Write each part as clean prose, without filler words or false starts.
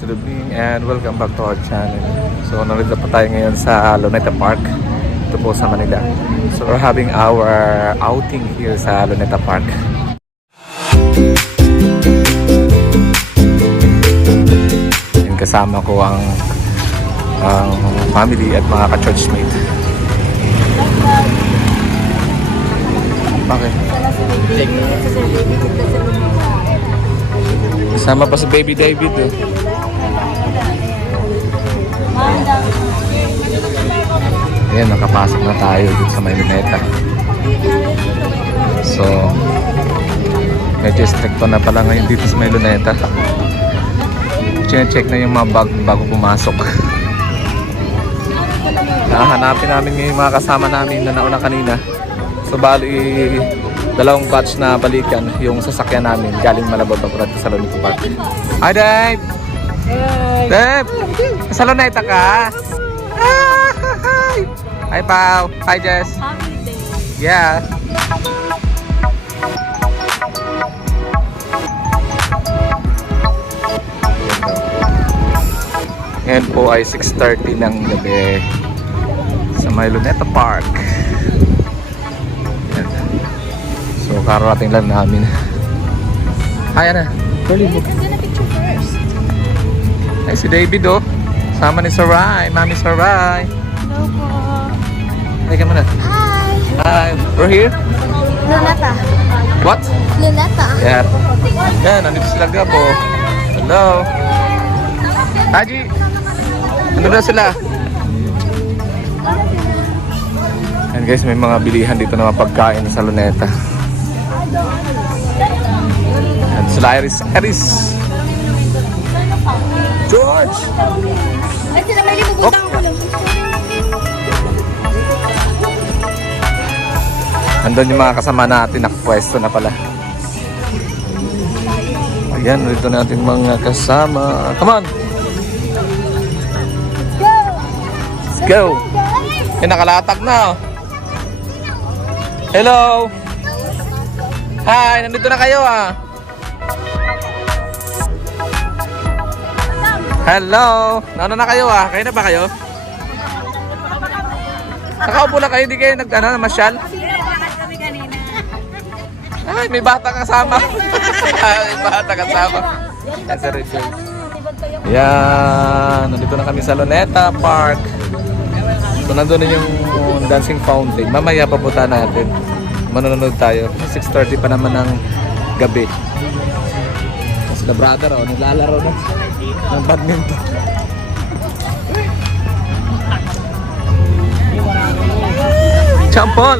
Good evening and welcome back to our channel. So narito pa tayo ngayon sa Luneta Park. Ito po sa Manila. So we're having our outing here sa Luneta Park. And kasama ko ang family at mga ka-churchmate. Bakit? Kasama pa si Baby David oh. Ayan, nakapasok na tayo dito sa may Luneta. So, medyo stricto na pala ngayon dito sa may Luneta. Chine-check na yung mga bag bago pumasok. Hahanapin namin ngayon yung mga kasama namin na nauna kanina. So, bali, dalawang batch na balikan yung sasakyan namin galing Malabon papunta sa Luneta Park. Hi, Dave! Hi! Dave! Sa Luneta ka? Hi! Hi, Pao! Hi, Jess! Yeah! Ngayon po ay 6:30 ng gabi sa may Luneta Park. Yan. So kararating lang namin. Hi, Ana! Ay, si David oh. Sama ni Sarai, Mami Sarai. Hello po. Halika muna. Hi! Hi, we're here. Luneta. What? Luneta. Yeah. Yan, nandito sila Gabo. Hello. Haji. Nandito na sila. And guys, may mga bilihan dito na mapagkain sa Luneta. And sila Iris. George! Ay, sila may limugutan ko lang. Andun yung mga kasama natin, nakapwesto na pala. Ayan, dito natin mga kasama. Come on! Let's go! Eh, nakalatag na oh. Hello! Hi! Nandito na kayo ah! Hello! Nauna na kayo ah? Kayo na ba kayo? Nakaupo na kayo, hindi kayo namasyal? Ay, may bata kasama. May bata kasama. Yan, nandito na kami sa Luneta Park. So nandun na yung dancing fountain. Mamaya papunta natin. Manonood tayo. 6:30 pa naman ng gabi. Kasi na brother oh, naglalaro na ng badminton. Champon!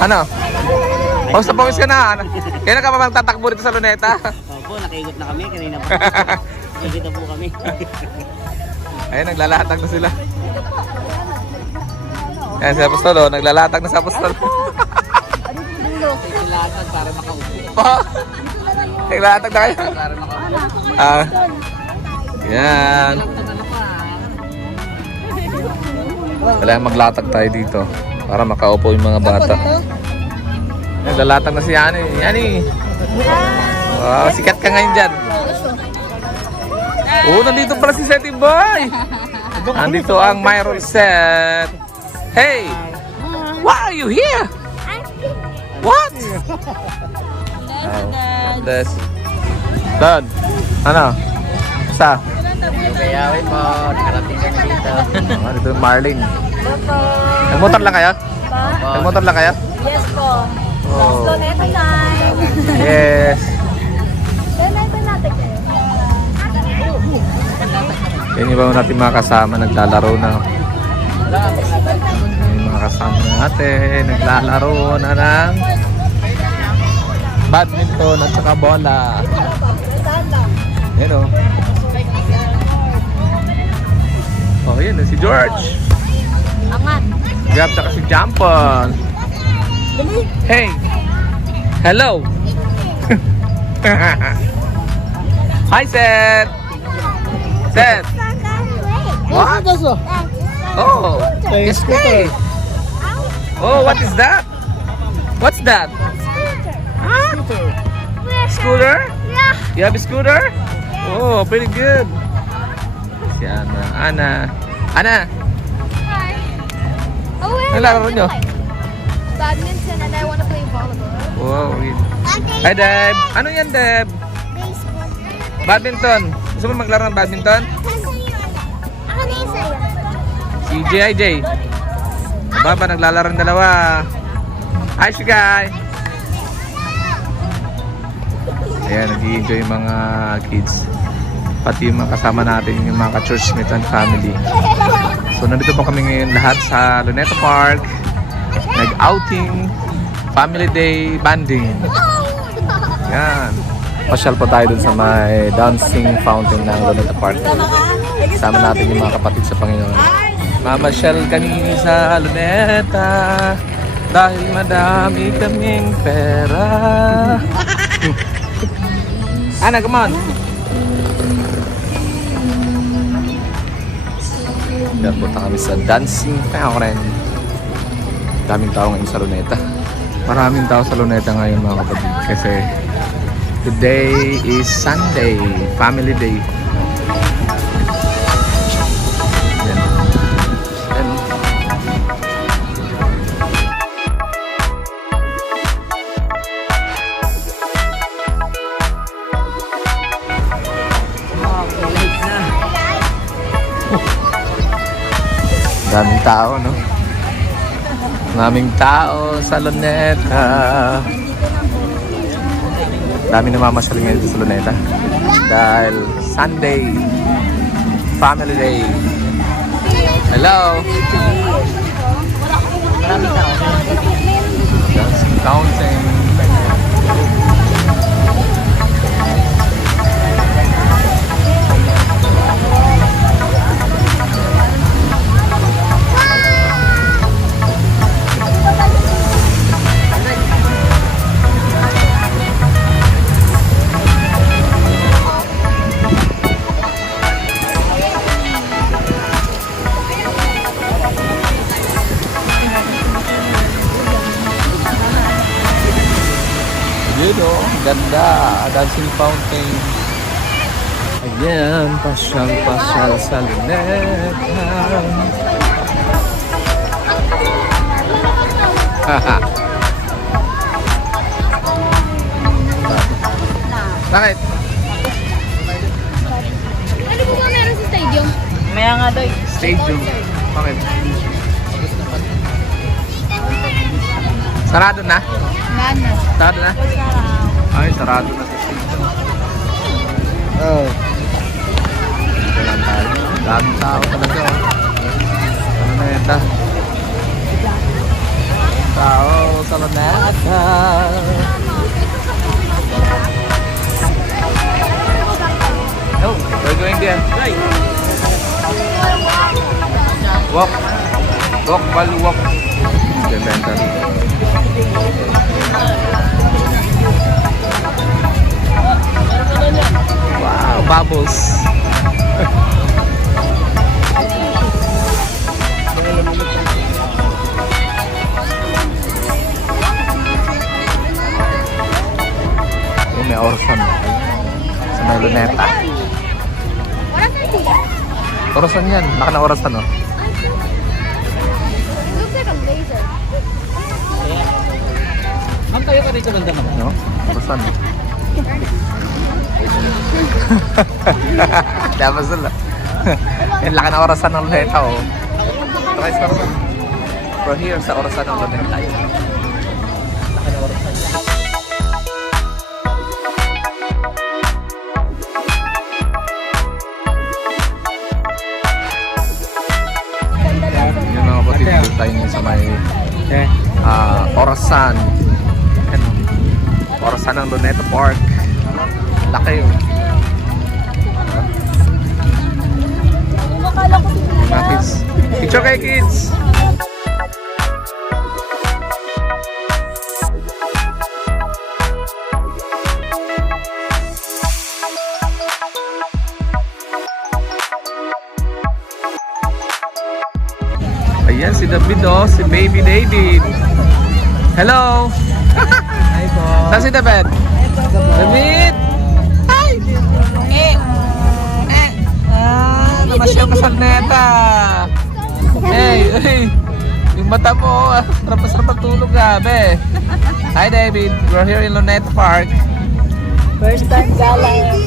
Ano? Pawis na pawis ka na. Kailan ka pa bang tatakbo dito sa Luneta? Opo, nakikot na kami. Kanina po. Nakikita po kami. Ayun, naglalatag na sila. Ayan si Apostol, oh. Naglalatag na si Apostol. Naglalatag para makaupo. Naglalatag na kayo. Para makaupo. Yan. Kailangan maglatag tayo dito para makaupo yung mga bata. Naglalatag na si Yani. Yani! Wow, sikat ka ngayon dyan. Oh, nandito pala si Seti Boy. Nandito ang Myron Set. Hey! Why are you here? What? Dad. Dad. Ano? Basta? Yung kayawin po. Nakarating kami dito. Dito yung Marlene. Nagmotor lang kayo? Nagmotor lang kayo? Yes po. Oh. Luneta time. Yes. Luneta natin kayo. Yan yung natin mga kasama naglalaro na. Yung mga kasama natin naglalaro na ng badminton at saka bola. Yan o. Oh, yan si George. Angat. Grab na kasi Jampon. Hey. Hello. Hi, Seth. Seth. What? Oh, it's okay. Oh, what is that? What's that? Huh? Scooter? Yeah. You have a scooter? Oh, pretty good. Si Ana. Ana! Hi. Oh, wait. Ano laro nyo? Badminton and I want to play volleyball. Wow. Hi, Deb. Ano yan, Deb? Baseball. Badminton. Gusto mo maglaro ng badminton? Ako na isa yun. Si JIJ. Baba, naglalaro ng dalawa. Hi, Shigay. Ayan, nag-i-enjoy yung mga kids. Pati yung mga kasama natin, yung mga ka-churchmate and family. So, nandito po kami ngayon lahat sa Luneta Park. Nag-outing, family day, banding. Yan. Pasyal po tayo dun sa may dancing fountain ng Luneta Park. Kasama natin yung mga kapatid sa Panginoon. Mamasyal kami sa Luneta dahil madami kaming pera. Ana, come on! Yan, punta kami sa dancing fountain. Daming tao ngayon sa Luneta. Maraming tao sa Luneta ngayon mga kapatid. Kasi today is Sunday, family day. Yan. Yan. Daming tao, no? Daming tao sa Luneta. Daming namamasyal ngayon dito sa Luneta. Dahil Sunday, family day. Hello! Maraming tao. Dancing fountain. Yun o, ganda. Dancing fountain. Ayan, pasyal-pasyal sa Luneta. Haha. Bakit? Ano po ba meron sa stadium? Maya nga doy. Stadium. Bakit? Sarado na? Nana. Sarado na? Ay, sarado na sa stadium. Oh. Dito lang tayo. Daming tao talaga. Sa Luneta. Tao sa Luneta. Oh, we're going there. Right. Walk. Walk, balu walk. Benta. Wow, bubbles. May orasan sa may Luneta. What is it? Orasan yan. Baka na orasan, no? Looks like a laser. Ma'am, tayo ka dito banda naman. No? Orasan. Dapat sila. Yan, laki na orasan ng Luneta, oh. Try sa orasan. We're here sa orasan ng Luneta. Laki na orasan. Yun mga kapatid, dito tayo ngayon sa may orasan. Ano? Orasan ng Luneta Park. Laki yun. Mga kids. Picture kayo, kids! Ayan si David, oh, si Baby David. Hello! Hi po. Saan si David? David! Eh, Mamasyal ka sa Luneta. Hey. Yung mata mo, sarap tulog gabi. Hi David, we're here in Luneta Park. First time gala.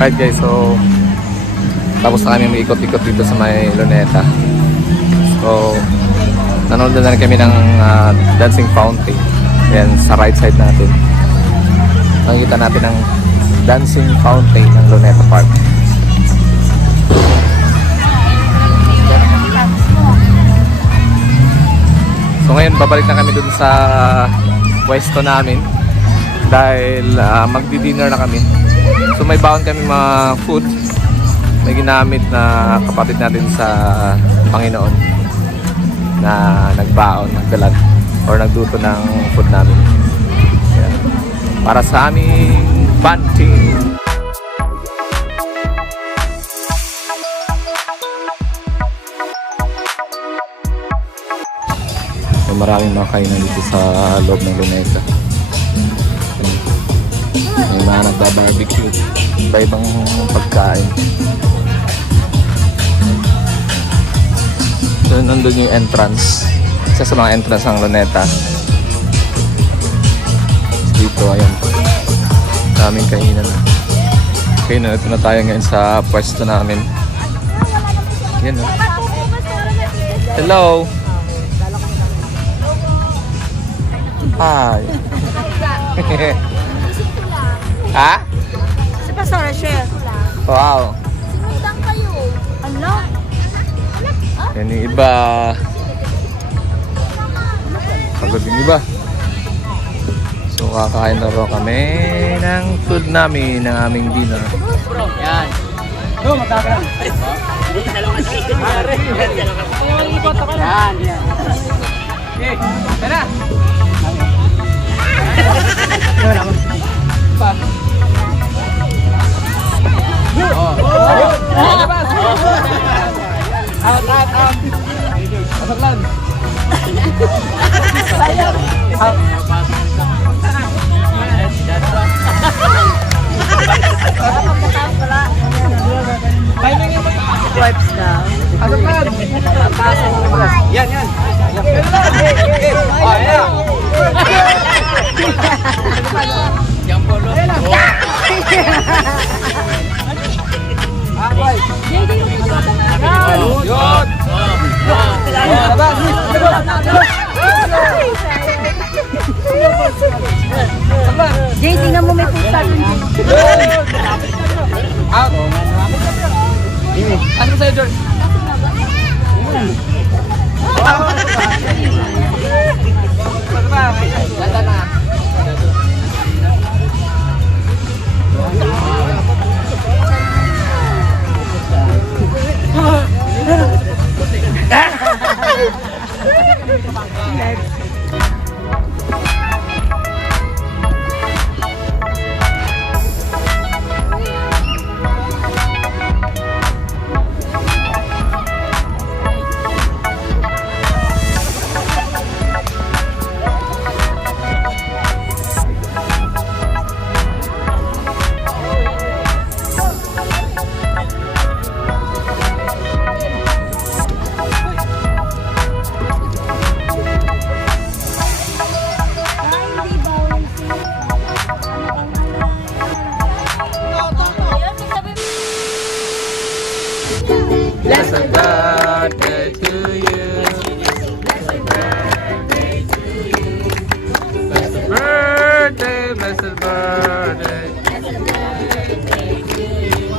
Right guys, so tapos na kami mag-ikot-ikot dito sa may Luneta. So nanonood na rin kami ng dancing fountain. Yan sa right side natin. Makikita natin ang dancing fountain ng Luneta Park. So ngayon babalik na kami dun sa pwesto namin dahil magdi-dinner na kami. So may baon kami mga food. May ginamit na kapatid natin sa Panginoon na nagbaon, nagdalag or nagluto ng food namin. Yan. Para sa aming band team. So maraming mga kainan dito sa loob ng Luneta. May mga nagbabarbecue, iba-ibang pagkain. So nandun yung entrance, isa sa mga entrance ng Luneta. Dito, ayan, daming kainan. Okay, ito na tayo ngayon sa pwesto namin. Yan o. Hello! Hi! Ha? Si Pastor Rachel. Wow! Sinutang kayo. Ano? Yan yung iba. Pagod yung iba. So kakain na raw kami ng food namin, ng aming dinner. Yan. No, magkakaroon. Yan. Okay, tara! Pa. Oh. Labas. Out. Pasok lang. Out. Wipes daw. Pasok lang. Yan. Oh, yeah. Yang bolo. Yun. Jay, tingnan mo may pizza dun, Jay. Out. Ano sa'yo, George? Ganda na. Blessed birthday to you. Blessed birthday to you. Blessed birthday, blessed birthday. Blessed birthday to you.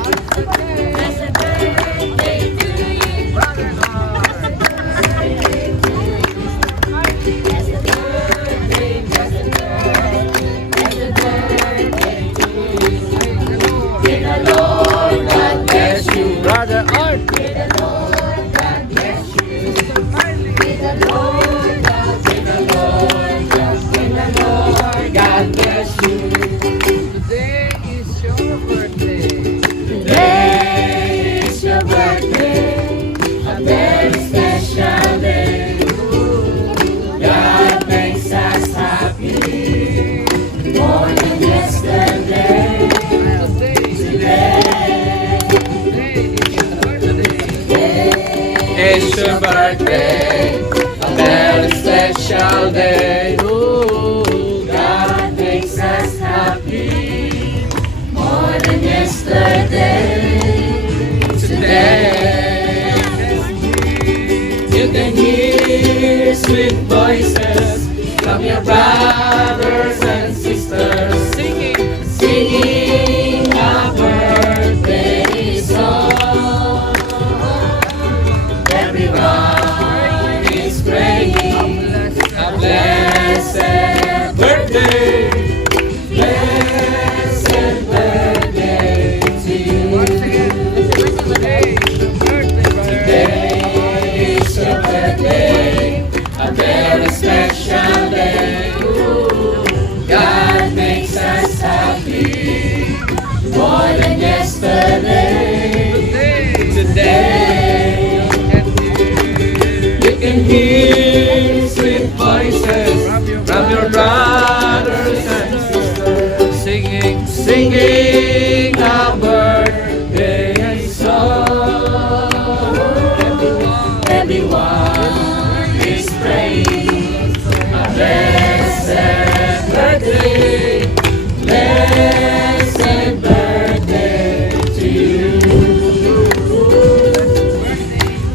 It's your birthday, a very special day. Ooh, God makes us happy more than yesterday. Today, you can hear sweet voices from your brothers and sisters singing a birthday song. Everyone is praying a blessed birthday, blessed birthday to you. Today is your birthday, a very special day. Ooh, God makes us happy more than yesterday. Today, you can hear sweet voices from your brothers and sisters singing a birthday song. Everyone is praying a blessed birthday, blessed birthday to you.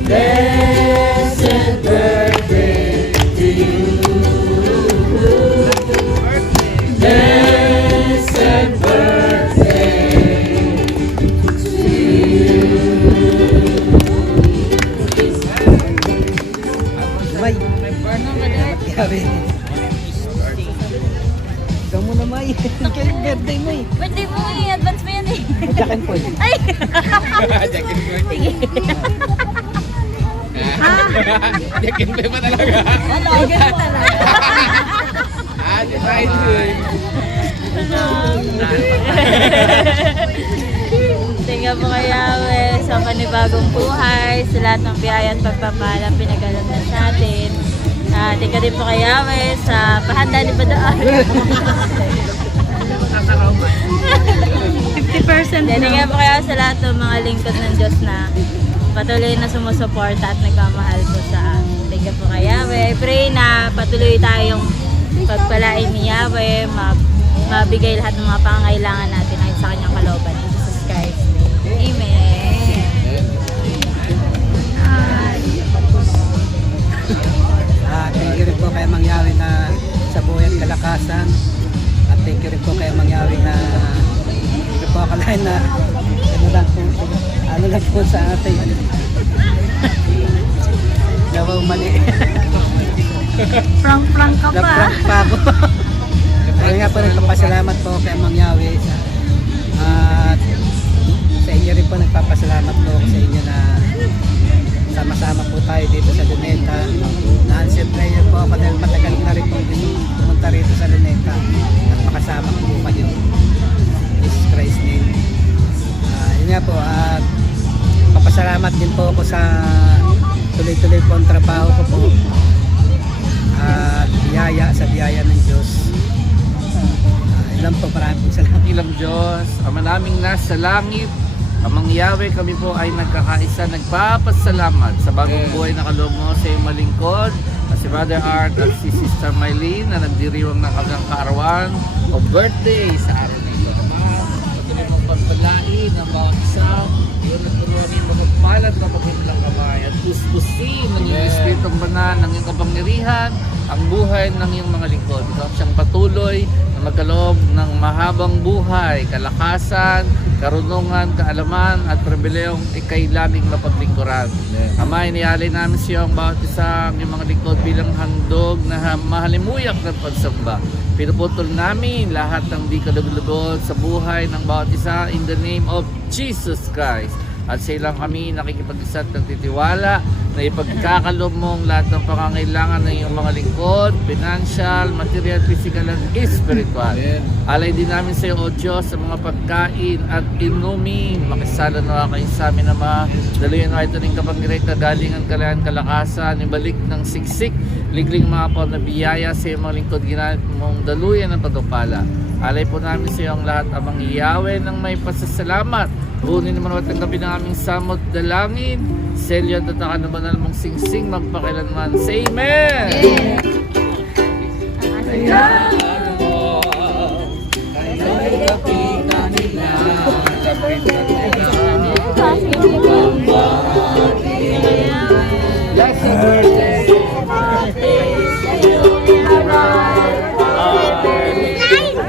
Blessed birthday to you. Blessed birthday to you. May. Grabe. Ikaw muna, May. Kaya birthday mo eh. Birthday mo eh. Advance mo yan eh. Jack and Paul. Ay! Yakin pa ba talaga? Ano? Ganun talaga. Define yun. Tingnan mo kay Yahweh sa panibagong buhay, sa lahat ng biyaya at pagpapala pinagalan na sa atin. Tingnan din po kay Yahweh sa pahanda ni Badaan. 50% na. Tingnan po kaya sa lahat ng mga lingkod ng Diyos na patuloy na sumusuporta at nagmamahal po sa atin. Tingnan po kay Yahweh. I pray na patuloy tayong pagpalain ni Yahweh, mabigay lahat ng mga pangangailangan natin ayon sa kanyang kalooban ni Jesus Christ. Amen. Thank you rin po kay Mang Yahweh na sa buhay at kalakasan. At thank you rin po kay Mang Yahweh na hindi po akalain na ano lang po sa ating gawa mali. Prank ka pa. Naprank pa ako. Ayun nga po, nagpapasalamat po kay Mang Yahweh. At sa inyo rin po nagpapasalamat po sa inyo na sama-sama po tayo dito sa Luneta. Na-answer prayer po ako dahil matagal na rin po pumunta rito sa Luneta at makasama po kayo. In Jesus Christ's name. Yun nga po, at papasalamat din po ako sa tuloy-tuloy po ang trabaho ko po. At sa biyaya ng Diyos. Ilan po, maraming salamat. Ilang Diyos, Ama naming nasa langit, Amang Yahweh, kami po ay nagkakaisa, nagpapasalamat sa bagong buhay na kaloob mo sa iyong malingkod, na si Mother Art at si Sister Mylene na nagdiriwang ng kanyang kaarawan o birthday sa araw na ito. Patuloy mong pagpalain ang bawat isa, yun at turuan yung magpalad na pagkikilang kamay at puspusin ng iyong Espiritong Banal, ng iyong kapangyarihan, ang buhay ng iyong mga lingkod. Ikaw siyang patuloy na magkaloob ng mahabang buhay, kalakasan, karunungan, kaalaman at pribilehong ikay laging mapaglingkuran. Ama, inialay namin sa iyo ang bawat isa ng mga lingkod bilang handog na mahalimuyak ng pagsamba. Pinuputol namin lahat ng di kalugod sa buhay ng bawat isa in the name of Jesus Christ. At sa ilang kami nakikipag-isa at nagtitiwala na ipagkakalob mong lahat ng pangangailangan ng iyong mga lingkod, financial, material, physical, at spiritual. Alay din namin sa iyo, O Diyos, sa mga pagkain at inumin. Makisala na kayo sa amin, Ama. Daluyan na ito ng kapangyarihan, kagalingan, kalayan, kalakasan, ibalik ng siksik, ligling mga po na biyaya sa iyong mga lingkod, ginamit mong daluyan ng pagpapala. Alay po namin sa iyo ang lahat, Amang Yahweh, ng may pasasalamat Tuunin naman at tabi ng aming samot dalangin. Selyo at tataka naman na namang singsing magpakilanman. Say amen! Ayan mo, kayo'y kapitan nila. Yes, birthday!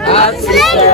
At Sister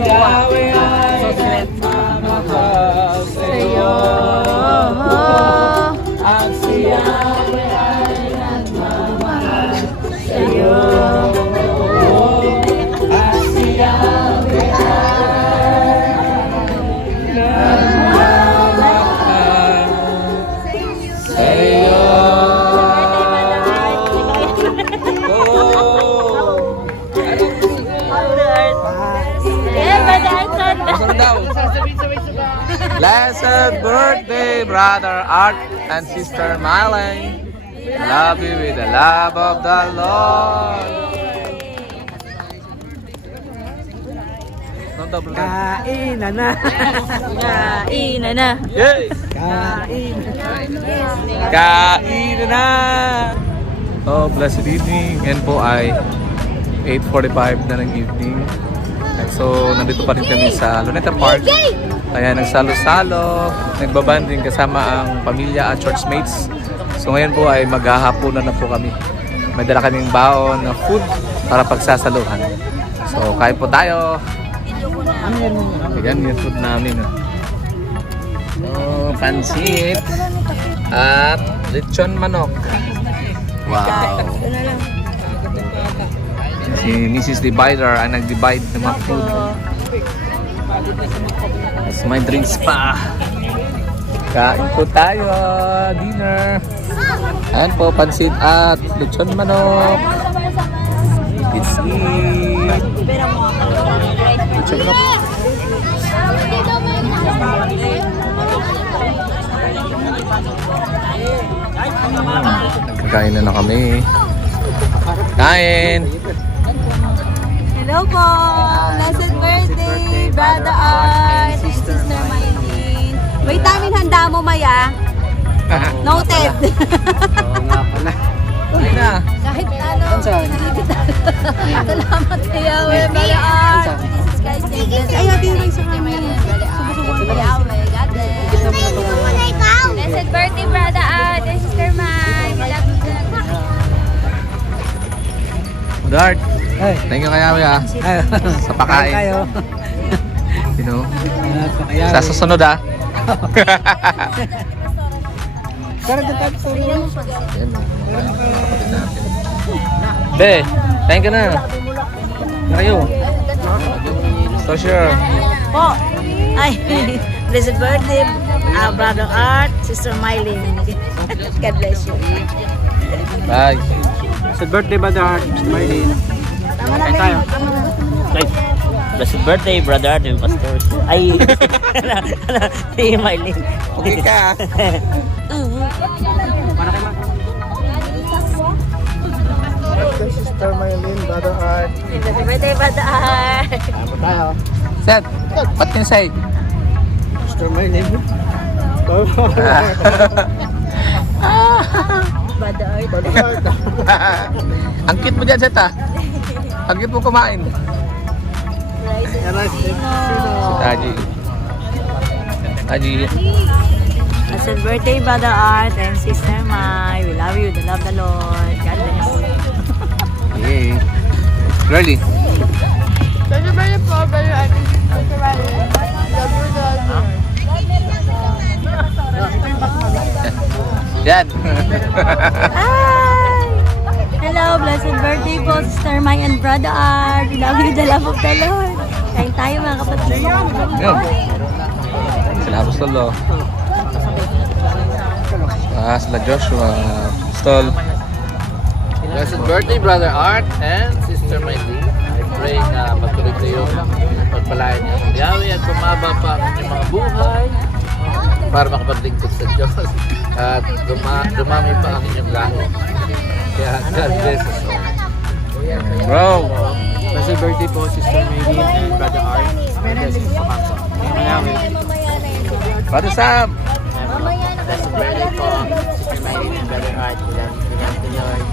Yahweh ay nagmamahal sa'yo. At si Yahweh ay nagmamahal sa'yo. At si Yahweh ay nagmamahal sa'yo. Blessed birthday, Brother Art and Sister Miley. Love you with the love of the Lord. Kainan na. Kainan na. Yes! Kainan na! Oh, blessed evening. Yan po ay 8:45 na ng evening. So, nandito pa rin kami sa Luneta Park. Kaya nagsalo-salo, nagbabanding kasama ang pamilya at churchmates. So ngayon po ay maghahapunan na po kami. May dala kaming baon na food para pagsasaluhan. So kain po tayo. Ayan yung food namin. So, pansit at lechon manok. Wow! Si Mrs. Divider ang nag-divide ng mga food. Tapos may drinks pa. Kain po tayo. Dinner. Ayan po, pansit at lechon manok. Let's eat. Lechon manok. Kakain na kami. Kain. Hello po! Blessed birthday, Brother Art and Sister Maylene. Wait namin handa mo, Maya. Noted. Oo nga pala. Kain na. Kahit ano, salamat kay Yahweh, Brother Art. Jesus Christ, ayaw din lang sa kanya. Sumusubong kay Yahweh, God bless. Blessed birthday, Brother Art and Sister May. We love you. Dart. Ay. Thank you kaya sa pakain. Kayo. You know, Kaya, sa susunod Tara na tayo sa Ayan, mga kapatid natin. Be, thank you na. Kayo. So sure. Po! Ay, blessed birthday, Brother Art, Sister Mylene. God bless you. Bye. Sa birthday ba Heart, Mr. Marlene? Tama na, tayo. Guys, blessed birthday, brother Art and Pastor. Ay, si Mylene. Okay ka. Sister Marlene, Brother Art. Blessed birthday, Brother Art. Tama tayo. Seth, what can you say? Sister Marlene. Brother Art. Brother Art. Ang cute mo dyan, Seth ah. Ang cute mo kumain. Aji. Aji. Blessed birthday, Brother Art and Sister Mai. We love you. We love the Lord. God bless. Yay. Girly. Blessed birthday po, Brother Art and Sister Mylene. Love you, Lord. Yan. Hi! Hello, blessed birthday po, Sister Mai and Brother Art. We love you, the love of the Lord. Kain tayo mga kapatid. Yan. Sila Apostolo. Sila Joshua. Apostol. Blessed birthday, Brother Art and Sister Mylene. I pray na patuloy kayo pagpalain niyo ng Yahweh at bumaba pa ang inyong mga buhay para makapaglingkod sa Diyos at dumami pa ang inyong langit. Kaya God bless us all. Bro. Blessed birthday po, Sister Marlene and Brother Art. Blessings po kapwa. Brother Sam. Blessed birthday po, Sister Mylene and Brother Art. We love you, Lord.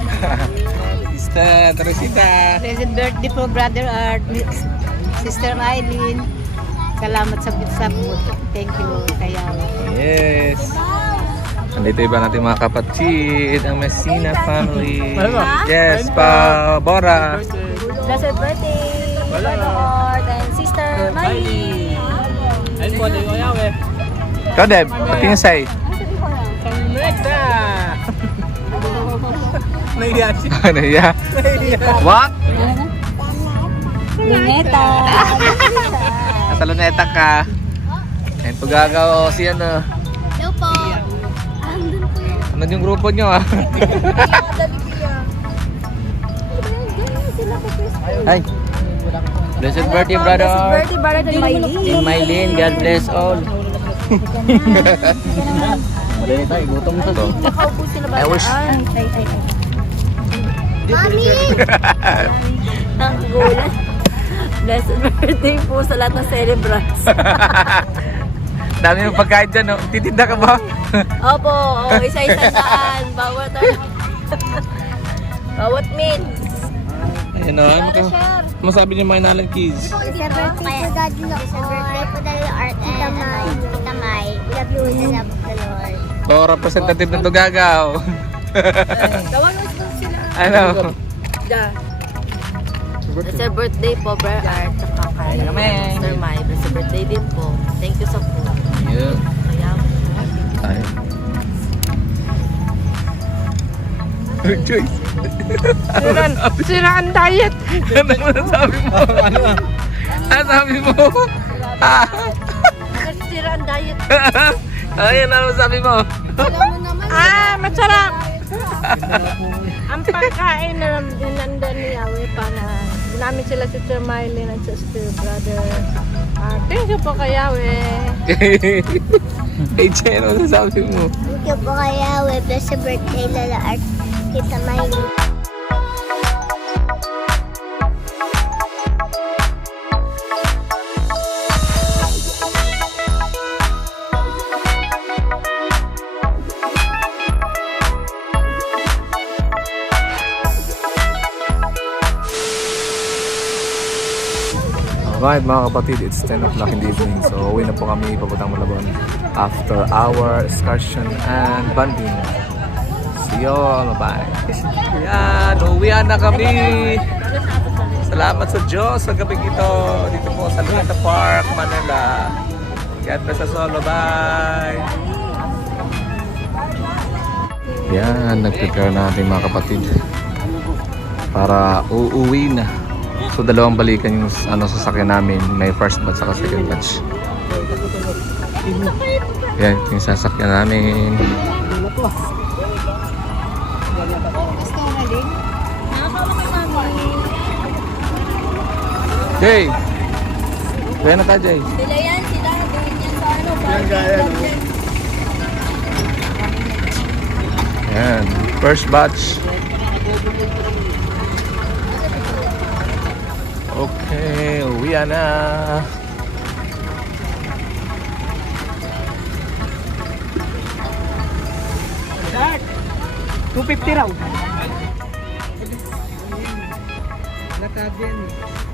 Sister Teresita. Blessed birthday po, Brother Art, Sister Mylene. Salamat sa bitsabot. Thank you, kaya. Yes. Nandito iba natin mga kapatid, ang Messina family. Yes, pa Bora. Blessed birthday, Brother Art and Sister Mylene. Ikaw, Deb, what can you say? Nahiya. What? Luneta. Nasa luneta ka. Ayun, pagagaw si ano. Hello po. Andun po yun. Ano yung grupo nyo ah? Hi. Blessed birthday, brother Art. Birthday, Brother Mylene. Team Mylene, God bless all. Madali tayo, gutom to. Nakaupo sila ba? I wish. Ay. Mami! Ang gulat. Blessed birthday po sa lahat ng celebrants. Dami yung pagkain dyan, no? Titinda ka ba? Opo, isa-isa daan. Bawat bawat meal. Ayun o, masabi niyo mga inalang kids. Blessed birthday po, Daddy Lord. Blessed birthday po, Daddy Art and Tita Mai. We love you with the love of the Lord. O, representative ng Tugagaw. Tawagan mo sila. Ano? Blessed birthday po, Brother Art. Saka kay Sister Mai. Blessed birthday din po. Thank you so much. Yeah. Kaya, Ay. Joyce. Sira ang diet. Ano sabi mo? Ano sabi mo? kasi sira ang diet. Ayun, ano sabi mo? Masarap. Ang pagkain na nandun ni Yahweh para ginamit sila si Sister Mylene at Sister Brother. Thank you po kay Yahweh. Hey, Chen, ano sabi mo? Thank you po kay Yahweh. Blessed birthday, Lala Art. Tita Mai. Alright mga kapatid, it's 10 o'clock in the evening. So uwi na po kami papuntang Malabon after our excursion and bonding. See you all, bye. Yan, uwian na kami. Salamat sa Diyos sa gabing ito dito po sa Luneta Park, Manila. God bless us all, bye. Yan, nag-prepare na ating mga kapatid para uuwi na. So dalawang balikan yung sasakyan namin, may first batch saka second batch. Yan yung sasakyan namin. Jay! Kaya na tayo, Jay. Sila yan, sila. Gawin yan sa ano. Yan, first batch. Okay, uwi na. Start! 250 raw. Nakabyan eh.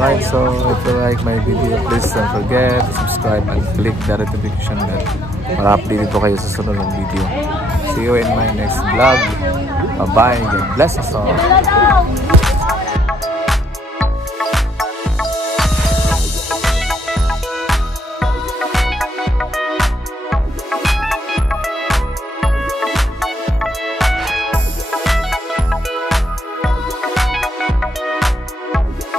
Right, so if you like my video, please don't forget to subscribe and click the notification bell para updated po kayo sa sunod ng video. See you in my next vlog. Bye-bye. God bless us all.